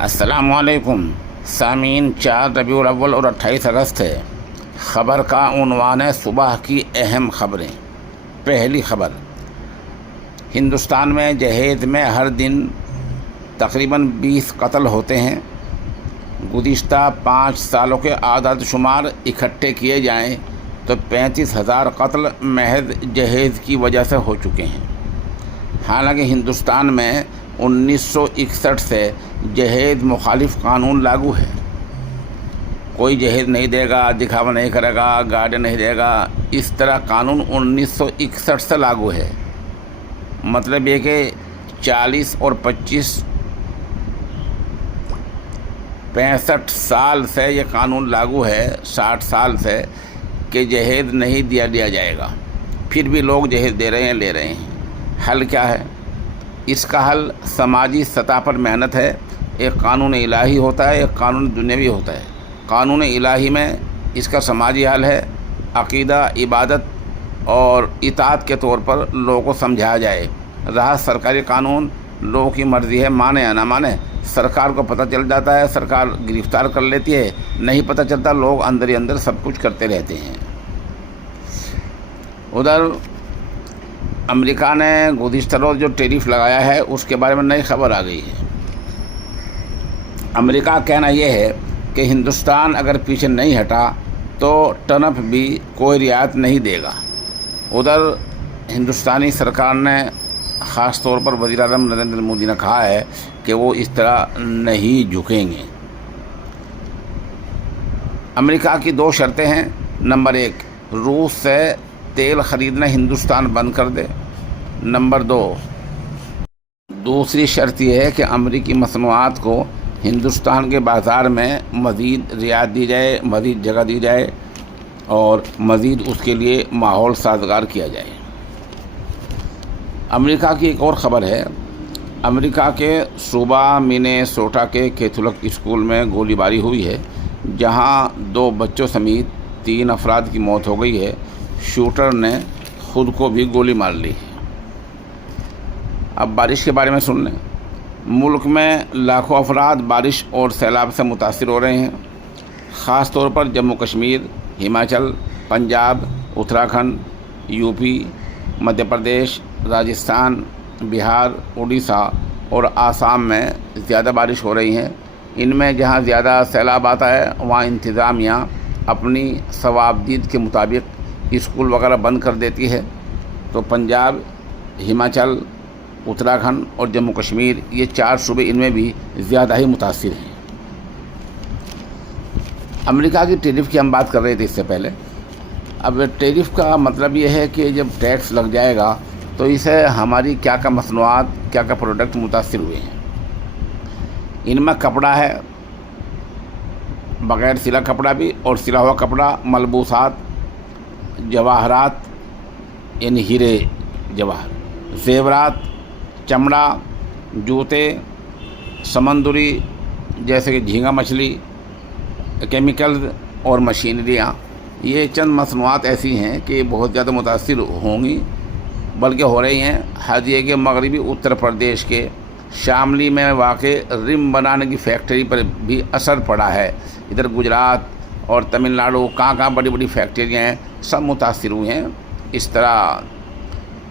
अस्सलाम वालेकुम सामीन। 4 रबीउल अव्वल और 28 अगस्त है। ख़बर का उन्वान है सुबह की अहम खबरें। पहली खबर, हिंदुस्तान में जहेज में हर दिन तकरीबन 20 कत्ल होते हैं। गुज़िश्ता 5 सालों के आदाद शुमार इकट्ठे किए जाएं तो 35,000 कत्ल महज जहेज़ की वजह से हो चुके हैं। हालांकि हिंदुस्तान में 1961 से जहेज़ मुखालिफ कानून लागू है। कोई जहेज़ नहीं देगा, दिखावा नहीं करेगा, गाड़ी नहीं देगा, इस तरह कानून 1961 से लागू है। मतलब ये कि 40 और 25 65 साल से ये कानून लागू है, 60 साल से, कि जहेज़ नहीं दिया जाएगा। फिर भी लोग जहेज़ दे रहे हैं, ले रहे हैं। हल क्या है? इसका हल समाजी सतह पर मेहनत है। एक कानून इलाही होता है, एक कानून दुनियावी होता है। कानून इलाही में इसका समाजी हल है अक़ीदा, इबादत और इताअत के तौर पर लोगों को समझाया जाए। रहा सरकारी कानून, लोगों की मर्ज़ी है, माने या ना माने। सरकार को पता चल जाता है, सरकार गिरफ़्तार कर लेती है। नहीं पता चलता, लोग अंदर ही अंदर सब कुछ करते रहते हैं। उधर अमेरिका ने गुज़िश्ता रोज़ जो टैरिफ लगाया है उसके बारे में नई खबर आ गई है। अमेरिका का कहना यह है कि हिंदुस्तान अगर पीछे नहीं हटा तो ट्रंप भी कोई रियायत नहीं देगा। उधर हिंदुस्तानी सरकार ने ख़ास तौर पर वज़ीर-ए-आज़म नरेंद्र मोदी ने कहा है कि वो इस तरह नहीं झुकेंगे। अमेरिका की 2 शर्तें हैं। नंबर 1, रूस से तेल ख़रीदना हिंदुस्तान बंद कर दे। नंबर 2, दूसरी शर्त यह है कि अमरीकी मसनूआत को हिंदुस्तान के बाज़ार में मज़ीद रियायत दी जाए, मज़ीद जगह दी जाए और मज़ीद उसके लिए माहौल साज़गार किया जाए। अमेरिका की एक और ख़बर है। अमेरिका के सूबा मिनेसोटा के कैथोलिक स्कूल में गोलीबारी हुई है, जहां 2 बच्चों समेत 3 अफराद की मौत हो गई है। शूटर ने ख़ुद को भी गोली मार ली। अब बारिश के बारे में सुन लें। मुल्क में लाखों अफराद बारिश और सैलाब से मुतासिर हो रहे हैं। ख़ास तौर पर जम्मू कश्मीर, हिमाचल, पंजाब, उत्तराखंड, यूपी, मध्य प्रदेश, राजस्थान, बिहार, उड़ीसा और आसाम में ज़्यादा बारिश हो रही है। इनमें जहां ज़्यादा सैलाब आता है वहां इंतज़ामिया अपनी सवाबदीद के मुताबिक स्कूल वगैरह बंद कर देती है। तो पंजाब, हिमाचल, उत्तराखंड और जम्मू कश्मीर, ये 4 सूबे इनमें भी ज़्यादा ही मुतासिर हैं। अमेरिका की टैरिफ की हम बात कर रहे थे इससे पहले। अब टैरिफ का मतलब ये है कि जब टैक्स लग जाएगा तो इससे हमारी क्या क्या मसनूआत, क्या क्या प्रोडक्ट मुतासिर हुए हैं। इनमें कपड़ा है, बग़ैर सिला कपड़ा भी और सिला हुआ कपड़ा, मलबूसात, जवाहरात यानी हीरे जवाहर, ज़ेवरात, चमड़ा, जूते, समंदरी जैसे कि झींगा मछली, केमिकल्स और मशीनरियाँ, ये चंद मसनूआत ऐसी हैं कि बहुत ज़्यादा मुतासिर होंगी, बल्कि हो रही हैं। हाजिए के मगरबी उत्तर प्रदेश के शामली में वाक़े रिम बनाने की फैक्ट्री पर भी असर पड़ा है। इधर गुजरात और तमिलनाडु, कहाँ बड़ी बड़ी फैक्ट्रियाँ हैं, सब मुतासिर हुए हैं। इस तरह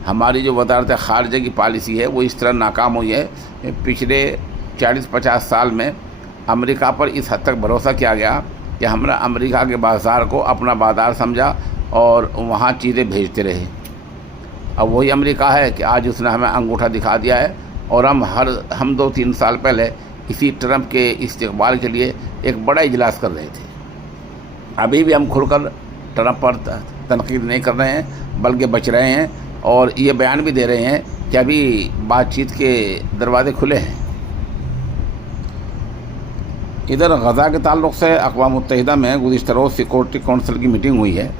हमारी जो वज़ारत ख़ारिजा की पॉलिसी है वो इस तरह नाकाम हुई है। पिछले 40-50 साल में अमेरिका पर इस हद तक भरोसा किया गया कि हमने अमेरिका के बाज़ार को अपना बाज़ार समझा और वहाँ चीज़ें भेजते रहे। अब वही अमेरिका है कि आज उसने हमें अंगूठा दिखा दिया है और हम 2-3 साल पहले इसी ट्रंप के इस्तेक़बाल के लिए एक बड़ा इजलास कर रहे थे। अभी भी हम खुलकर ट्रंप पर तनकीद नहीं कर रहे हैं, बल्कि बच रहे हैं और ये बयान भी दे रहे हैं कि अभी बातचीत के दरवाजे खुले हैं। इधर गज़ा के ताल्लुक़ से अक़वाम मुत्तहिदा में गुज़िश्ता रोज़ सिक्योरिटी काउंसिल की मीटिंग हुई है,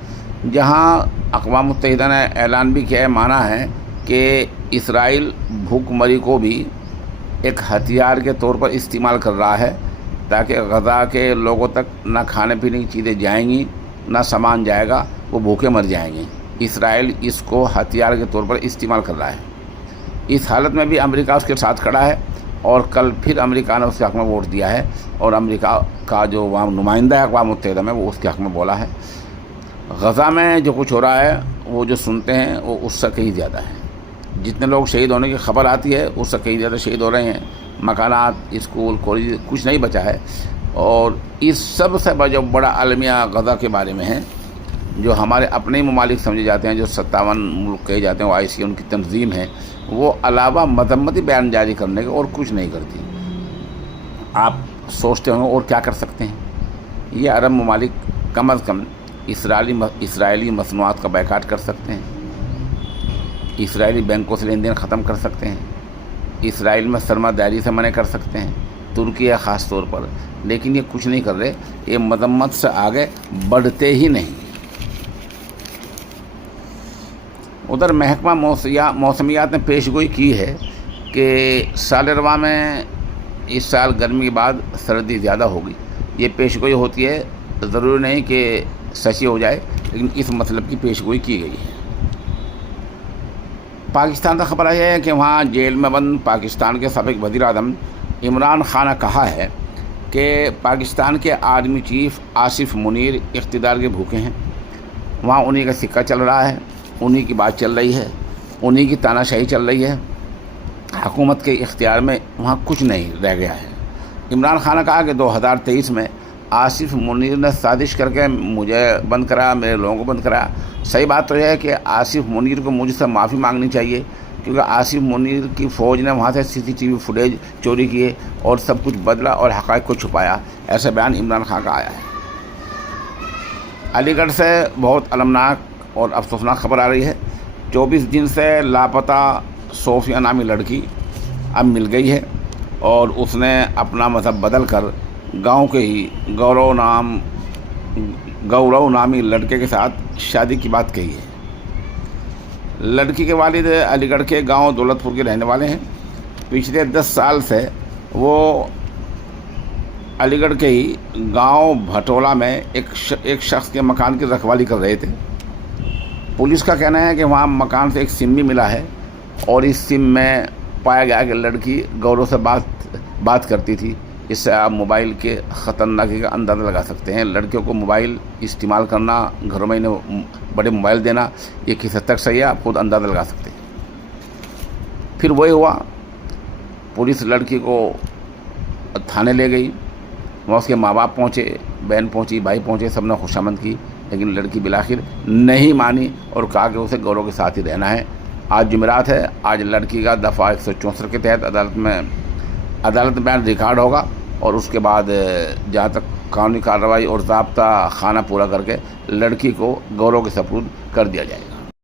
जहां अक़वाम मुत्तहिदा ने ऐलान भी किया है, माना है कि इसराइल भूखमरी को भी एक हथियार के तौर पर इस्तेमाल कर रहा है, ताकि गज़ा के लोगों तक ना खाने पीने की चीज़ें जाएंगी, ना सामान जाएगा, वो भूखे मर जाएंगे। इसराइल इसको हथियार के तौर पर इस्तेमाल कर रहा है। इस हालत में भी अमेरिका उसके साथ खड़ा है اور کل پھر امریکہ نے اس کے حق میں ووٹ دیا ہے، اور امریکہ کا جو وہاں نمائندہ ہے اقوام متحدہ میں وہ اس کے حق میں بولا ہے۔ غزہ میں جو کچھ ہو رہا ہے وہ جو سنتے ہیں وہ اس سے کہیں زیادہ ہے۔ جتنے لوگ شہید ہونے کی خبر آتی ہے اس سے کہیں زیادہ شہید ہو رہے ہیں۔ مکانات، اسکول، کالج کچھ نہیں بچا ہے، اور اس سب سے جو بڑا المیہ غزہ کے بارے میں ہے، جو ہمارے اپنے ہی ممالک سمجھے جاتے ہیں، جو 57 ملک کہے جاتے ہیں، وہ IC ان کی تنظیم ہے، وہ علاوہ مذمتی بیان جاری کرنے کے اور کچھ نہیں کرتی۔ آپ سوچتے ہوں گے اور کیا کر سکتے ہیں؟ یہ عرب ممالک کم از کم اسرائیلی مصنوعات کا بائیکاٹ کر سکتے ہیں، اسرائیلی بینکوں سے لین دین ختم کر سکتے ہیں، اسرائیل میں سرمایہ داری سے منع کر سکتے ہیں، ترکی ہے خاص طور پر، لیکن یہ کچھ نہیں کر رہے۔ یہ مذمت سے آگے بڑھتے ہی نہیں۔ ادھر محکمہ موسمیات نے پیش گوئی کی ہے کہ سال رواں میں اس سال گرمی کے بعد سردی زیادہ ہوگی۔ یہ پیش گوئی ہوتی ہے، ضروری نہیں کہ سچی ہو جائے، لیکن اس مطلب کی پیش گوئی کی گئی ہے۔ پاکستان کا خبر آئی ہے کہ وہاں جیل میں بند پاکستان کے سابق وزیر اعظم عمران خان نے کہا ہے کہ پاکستان کے آرمی چیف آصف منیر اقتدار کے بھوکے ہیں، وہاں انہی کا سکہ چل رہا ہے، انہی کی بات چل رہی ہے، انہی کی تاناشاہی چل رہی ہے، حکومت کے اختیار میں وہاں کچھ نہیں رہ گیا ہے۔ عمران خان نے کہا کہ 2023 میں آصف منیر نے سازش کر کے مجھے بند کرایا، میرے لوگوں کو بند کرایا۔ صحیح بات تو یہ ہے کہ آصف منیر کو مجھ سے معافی مانگنی چاہیے، کیونکہ آصف منیر کی فوج نے وہاں سے CCTV فوٹیج چوری کیے اور سب کچھ بدلا اور حقائق کو چھپایا، ایسا بیان عمران خان کا آیا ہے۔ علی گڑھ سے بہت المناک اور افسوسناک خبر آ رہی ہے۔ 24 دن سے لاپتہ صوفیہ نامی لڑکی اب مل گئی ہے، اور اس نے اپنا مذہب بدل کر گاؤں کے ہی گورو نامی لڑکے کے ساتھ شادی کی بات کہی ہے۔ لڑکی کے والد علی گڑھ کے گاؤں دولت پور کے رہنے والے ہیں۔ پچھلے 10 سال سے وہ علی گڑھ کے ہی گاؤں بھٹولہ میں ایک شخص کے مکان کی رکھوالی کر رہے تھے۔ پولیس کا کہنا ہے کہ وہاں مکان سے ایک سم بھی ملا ہے، اور اس سم میں پایا گیا کہ لڑکی گورو سے بات کرتی تھی۔ اس سے آپ موبائل کے خطرناکی کا اندازہ لگا سکتے ہیں۔ لڑکیوں کو موبائل استعمال کرنا، گھروں میں انہیں بڑے موبائل دینا، یہ کس حد تک صحیح ہے آپ خود اندازہ لگا سکتے ہیں۔ پھر وہی ہوا، پولیس لڑکی کو تھانے لے گئی، وہاں اس کے ماں باپ پہنچے، بہن پہنچی، بھائی پہنچے، سب نے خوشامد کی، لیکن لڑکی بالآخر نہیں مانی اور کہا کہ اسے گورو کے ساتھ ہی رہنا ہے۔ آج جمعرات ہے، آج لڑکی کا دفعہ 164 کے تحت عدالت میں بیان ریکارڈ ہوگا، اور اس کے بعد جہاں تک قانونی کارروائی اور ضابطہ خانہ پورا کر کے لڑکی کو گورو کے سپرد کر دیا جائے گا۔